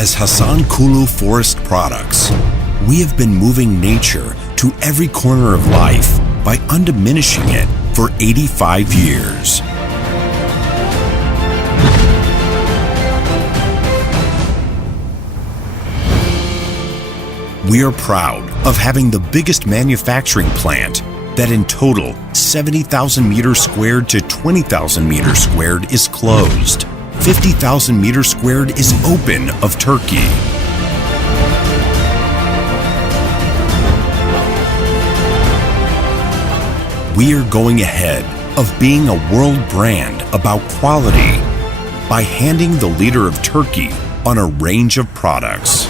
As Hasan Kulu Forest Products, we have been moving nature to every corner of life by undiminishing it for 85 years. We are proud of having the biggest manufacturing plant that in total 70,000 meters squared to 20,000 meters squared is closed. 50,000 meters squared is open of Turkey. We are going ahead of being a world brand about quality by handing the leader of Turkey on a range of products.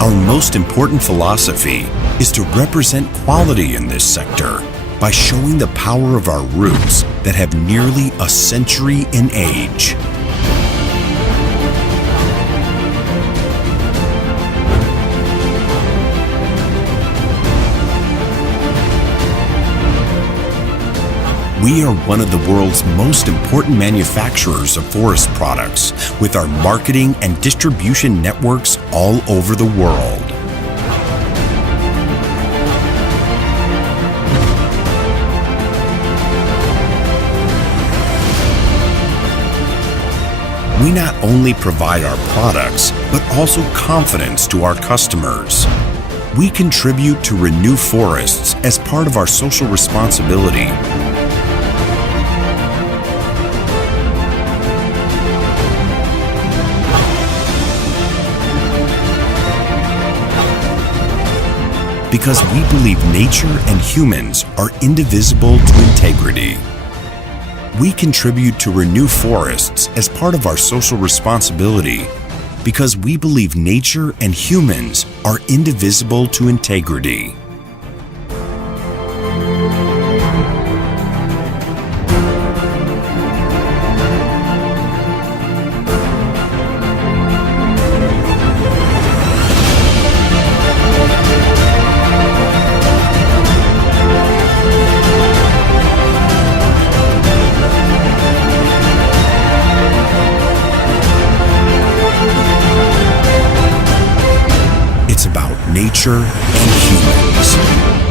Our most important philosophy is to represent quality in this sector by showing the power of our roots that have nearly a century in age. We are one of the world's most important manufacturers of forest products, with our marketing and distribution networks all over the world. We not only provide our products, but also confidence to our customers. We contribute to renew forests as part of our social responsibility. Because we believe nature and humans are indivisible to integrity. We contribute to renew forests as part of our social responsibility because we believe nature and humans are indivisible to integrity. It's about nature and humans.